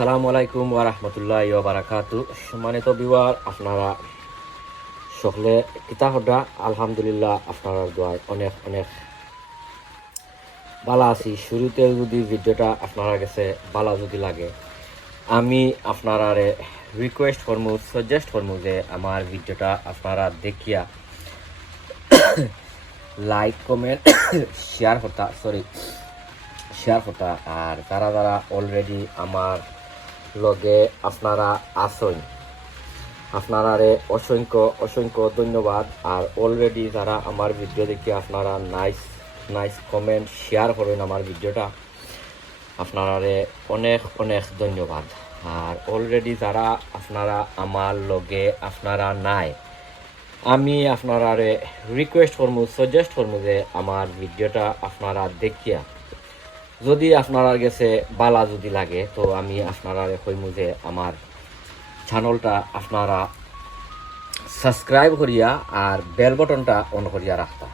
আসসালামু আলাইকুম ওয়া রাহমাতুল্লাহি ওয়া বারাকাতু সম্মানিত বিওয়ার আপনারা সকলে কিতা হডা আলহামদুলিল্লাহ আপনার দোয়ায় অনেক অনেক ভালো আছি। শুরুতে যদি ভিডিওটা আপনারা কাছে ভালো যদি লাগে, আমি আপনারা রিকোয়েস্ট করমু সাজেস্ট করমু যে আমার ভিডিওটা আপনারা দেখিয়া লাইক কমেন্ট শেয়ার হতা সরি শেয়ার হতা আর যারা যারা অলরেডি আমার লগে আপনারা আসেন আপনারারে অসংখ্য অসংখ্য ধন্যবাদ। আর অলরেডি যারা আমার ভিডিও দেখে আপনারা নাইস নাইস কমেন্ট শেয়ার করেন আমার ভিডিওটা আপনারারে অনেক অনেক ধন্যবাদ। আর অলরেডি যারা আপনারা আমার লগে আপনারা নাই, আমি আপনারারে রিকোয়েস্ট করব সাজেস্ট করব যে আমার ভিডিওটা আপনারা দেখিয়া যদি আপনার গেছে বালা যদি লাগে, তো আমি আপনারা কইমু যে আমার চ্যানেলটা আপনারা সাবস্ক্রাইব করিয়া আর বেল বটনটা অন করিয়া রাখতা।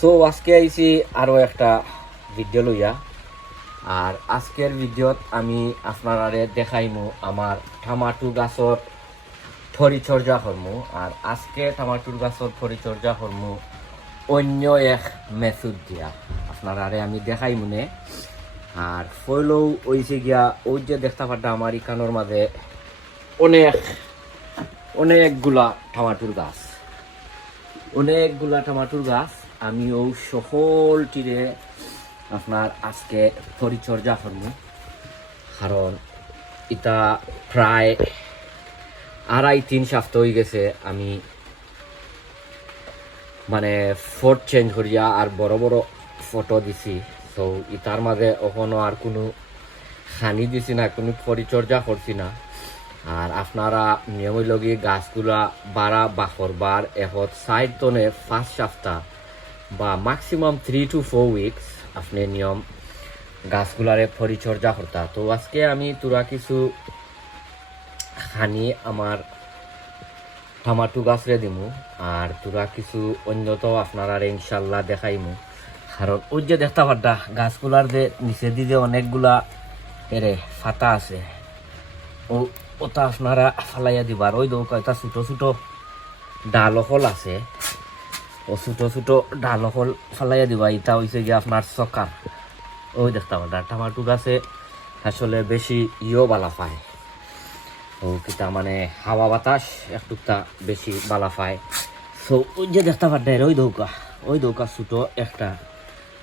সো আজকে আইছি আরও একটা ভিডিও লইয়া। আর আজকের ভিডিওত আমি আপনারারে দেখাইমু আমার টামাটু গাছর পরিচর্যা করমু। আর আজকে টামাটুর গাছর পরিচর্যা করমু অন্য এক মেথড দিয়া। আপনারারে আমি দেখাই মনে। আর ফইলেও ওইছে গিয়া, ওই যে দেখতে পারটা আমার ইকানোর মাঝে অনেক, অনেকগুলা টমাটোর গাছ। অনেকগুলা টমাটোর গাছ আমি ও সকলটিরে আপনার আজকে পরিচর্যা করব। কারণ এটা প্রায় আড়াই তিন সপ্তাহ হয়ে গেছে আমি মানে ফোট চেঞ্জ করিয়া আর বড় বড় ফটো দিছি। তো ইতার মাঝে এখনও আর কোনো খানি দিছি না, কোনো পরিচর্যা করছি না। আর আপনারা নিয়মিত লগি গাছগুলা বাড়া বা করবার এখন সাইড তনে ফার্স্ট সপ্তাহ বা maximum three to four weeks আপনি নিয়ম গাছগুলারে পরিচর্যা করতা তো আজকে আমি তোরা কিছু খানি আমার টমাটো গাছরে দিমু আর তোরা কিছু অন্যত আপনারা ইনশাল্লাহ দেখাইমু। কারণ ওই যে দেখতে পারটা গাছগুলার যে নিচে দিয়ে অনেকগুলা এরে ফাতা আছে, ও, ওটা আপনারা ফালাইয়া দিবার ওই দৌকা এটা ছোটো ছোটো ডালহল আছে, ও ছোটো ছোটো ডালহল ফালাইয়া দিবা। এটা হয়েছে গিয়ে আপনার চকার। ওই দেখতে পারটা টমাটো গাছে আসলে বেশি ইও বালা পায়। ও কিতা মানে হাওয়া বাতাস একটুকটা বেশি বালা পায়। সো ওই যে দেখতে পারটা ওই দৌকা ওই দৌকা ছোটো একটা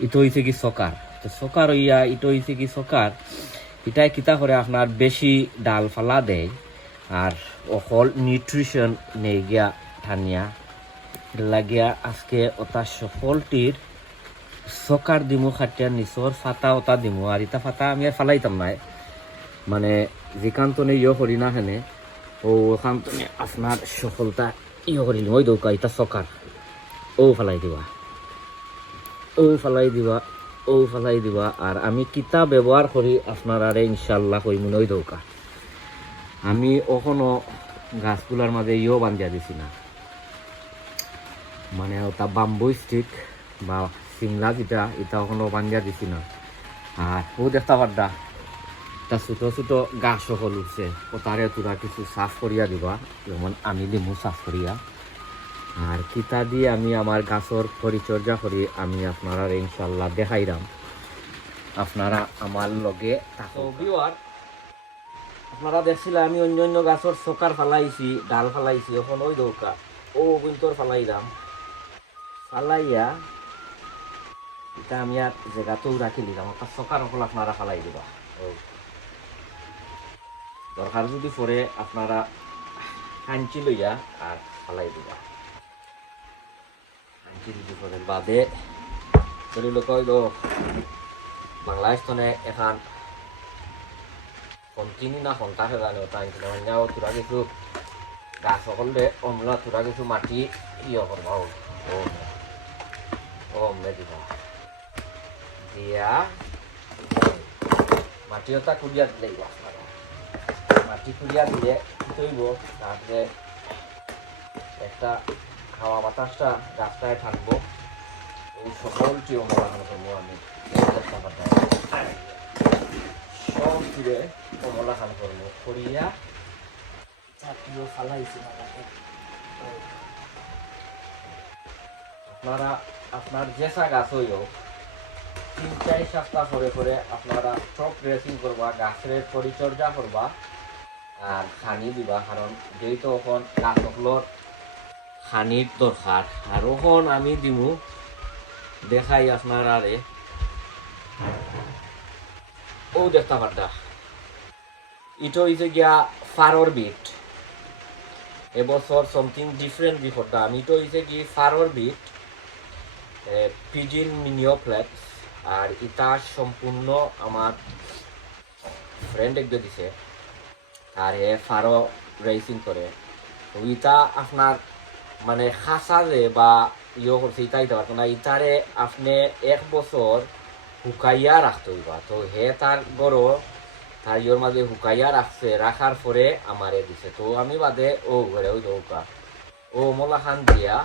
ইটো হয়েছে কি সকার। তো সকার হইয়া ইটো হয়েছে কি সকার এটাই কিতা করে আপনার বেশি ডাল ফালা দেয়, আর অকল নিউট্রিশন নেই গিয়া ঠানিয়া লাগিয়া আজকে ওটা সকলটির সকার দিমু খাটিয়া নিচর ফাতা ওটা দিমু, আর ইটা ফাতা আমি আর ফালাইতাম নাই। মানে যেখানতনে ইয়ে করি না হেনে, ও ওখানতনে আপনার সফলতা ইয়ে করি ওই দৌকা ইটা সকার। ও ফালাই দিবা। ও ফালাই দিবা ও ফালাই দিবা আর আমি কিতা ব্যবহার করি আপনার আরে ইনশাল্লাহ কই মনে দৌকা। আমি কখনো গাছগুলার মাঝে ইও বান্ধিয়া দিছি না। মানে ওটা বাম্বু স্টিক বা সিমলা যেটা, এটা কখনো বান্ধিয়া দিছি না। আর ও দেখতে পারডা তা ছোটো ছোটো গাছ সকল উঠছে ও তারে তোরা কিছু সাফ করিয়া দিবা, যেমন আমি দিমু সাফ করিয়া। আর কিতা দিয়ে আমি আমার গাছর পরিচর্যা করি আমি আপনারা ইনশাল্লাহ দেখাইলাম আপনারা আমার লগে থাকো আপনারা দেখছিলেন আমি অন্য অন্য গাছর সকার ফালাইছি, ডাল ফালাইছি এখন ওই দৌকা ও গুন্তর ফালাইলাম ফালাইয়া এটা আমি আর জেগাতেও রাখি দিলাম। একটা সকার অকল আপনারা ফালাই দিবা। দরকার যদি পরে আপনারা কাঞ্চি লইয়া আর ফালাই দিবা। পরে বাদে চলি লোক হইল বাংলাদেশ এখন কন্টিনিউ না সন্তা হয়ে গেল তাই অন্যাও তোরা কিছু গাছ সকলে অমলা তোরা কিছু মাটি ইয়ে করবা ও মে দিবা দিয়া মাটি ওটা কুড়িয়া দিলে মাটি কুড়িয়া দিলে কি করব তারপরে একটা হাওয়া বাতাসটা রাস্তায় থাকব। এই সকলটি অনুদান করব আমি সব ফিরে করব। করিয়া চাকরিও ফালাইছি আপনারা, আপনার যেসা গাছ হইও তিন চার সপ্তাহ পরে পরে আপনারা ড্রেসিং করবা, গাছের পরিচর্যা করবা, আর খানি দিবা। কারণ যেহেতু এখন গাছগুলোর খানির দরকার আর এখন আমি দিমু। দেখাই আপনারা রে ও দেখতে পারতা ইটো হইছে গিয়া ফারর বিট। এবছর সামথিং ডিফারেন্ট বিফরটা আমি তো হইছে কি ফারর বিট পিজিন মিনিওপ্লেক্স আর ইটা সম্পূর্ণ আমার ফ্রেন্ড একজন দিছে। আর এ ফারো রেসিং করে তো ইটা আপনার মানে খাসা যে বা ইয়ে করছে ইটা ইটা পারতো না ইটারে আপনি এক বছর শুকাইয়া রাখতে হইবা। তো হে তার গরো, তার ইয়োর মাঝে শুকাইয়া রাখছে, রাখার পরে আমারে দিছে। তো আমি বাদে, ও, ঘরে ওই দৌকা ও মলা খান দিয়া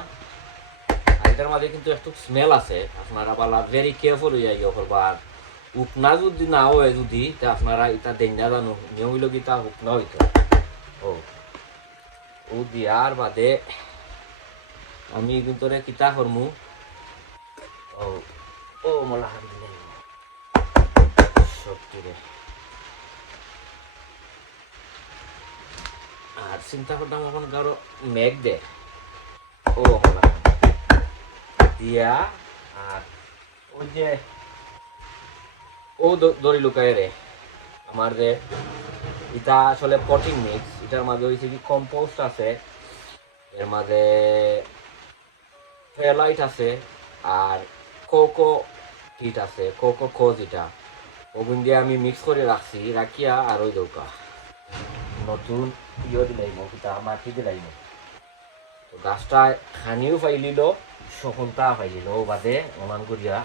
এটার মাঝে কিন্তু একটু স্মেল আছে। আপনারা বালা ভেরি কেয়ারফুল হইয়া ইয়ে করবা আর উপনা যদি না হয় যদি, তা আপনারা এটা জানো নিয়ম হইল কি তা উপনা হইতো। ও। ও দিয়ার বাদে আমি কিন্তু কিতা করমু? ও ও মলা সত্যি রে। আর চিন্তা করতাম এখন কারও মেঘ দে। ও মলা দিয়া, আর ওই যে, ও দড়ি লুকায় রে। আমার যে এটা আসলে পটিং মিক্স এটার মাঝে হয়েছে কি কম্পোস্ট আছে। এর মাঝে ফেলাইট আছে আর কোকো কিট আছে কোকো খোঁজ এটা। ওগুন দিয়ে আমি মিক্স করে রাখছি, রাখিয়া আর ওই দৌকা নতুন ইয়ে দিলাইম কিতা মাটি দিলাইম তো গাছটা খানিও পাইলিল সফলতা পাইলিল। ও বাদে অনান করিয়া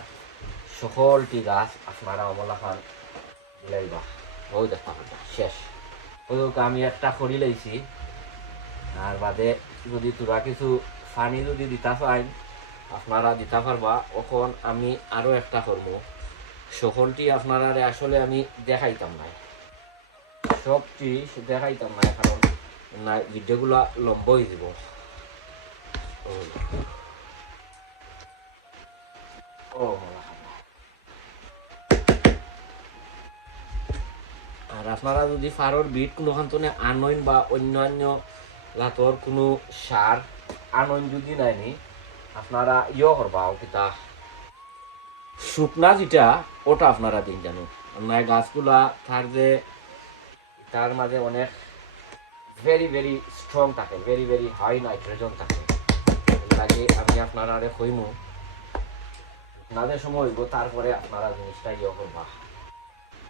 সকলটি গাছ আপনারা অমলা খান দিলাইবা ওই দেখা শেষ। ওই দৌকা আমি একটা খড়ি লাইছি। আর বাদে যদি তোরা কিছু পানি যদি দিতা চাই, আপনারা দিতে পারবা তখন আমি আরও একটা করব সকলটি আপনারা আসলে আমি দেখাইতাম না সবটি দেখাইতাম না কারণ না ভিডিওগুলো লম্বা হয়ে যাব। আর আপনারা যদি ফারর বিট কোনো খান্তনে আনইন বা অন্যান্য লাতর কোনো সার আনইন যদি নাইনি। আপনারা ইয়ে করবা কিতা শুকনা যেটা ওটা আপনারা দিন জানো। নাই গাছগুলা তার যে, তার মাঝে অনেক ভেরি ভেরি স্ট্রং থাকে ভেরি ভেরি হাই নাইট্রোজেন থাকে। লাগে আমি আপনারা কইমু আপনাদের সময় হইব, তারপরে আপনারা জিনিসটা ইয়ে করবা।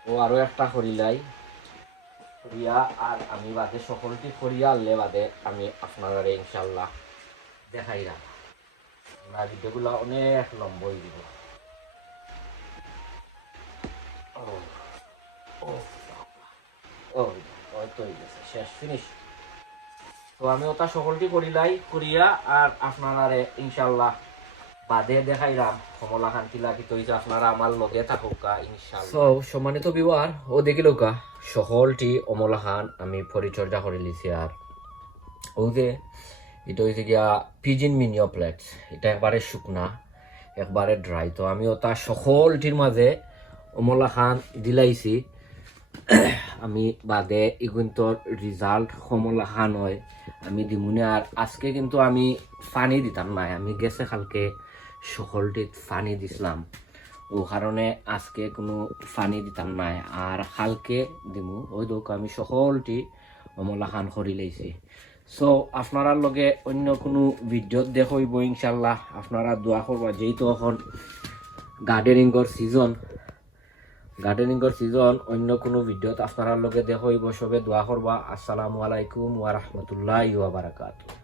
ও আরও একটা করিলাই। করিয়া আর আমি বাদে সকলটি করিয়া আনলে বাদে আমি আপনারা ইনশাল্লাহ দেখাই রাখ না, ভিডিওগুলো অনেক লম্বা হয়ে দিব শেষ তো বাদে আমার লগে ও সকলটি অমলা খান, আমি পরিচর্যা করে লিছি আর। ও যে এটা হয়েছে গিয়া পিজিন মিনিওপ্লেক্স এটা একবারে শুকনা, একবারে ড্রাই তো আমি ওটা সকলটির মাঝে অমলা খান দিলাইছি। আমি বাদে ইগুন্তর রিজাল্ট কমলা খান হয়, আমি দিমুনে আর আজকে কিন্তু আমি পানি দিতাম নাই। আমি গেছে কালকে সকলটিত পানি দিছিলাম। ও কারণে আজকে কোনো পানি দিতাম নাই। আর কালকে দিমু। ওই দোক আমি সকলটি অমলা খান করি লাইছি সো আপনার লগে অন্য কোনো ভিডিওত দেখইব ইনশাল্লাহ। আপনারা দোয়া করবা, যেহেতু এখন গার্ডেনিংর সিজন গার্ডেনিংর সিজন অন্য কোনো ভিডিওত আপনার লগে দেখইব। সবে দোয়া করবা। আসসালামু আলাইকুম ওয়া বারাকাতুহু।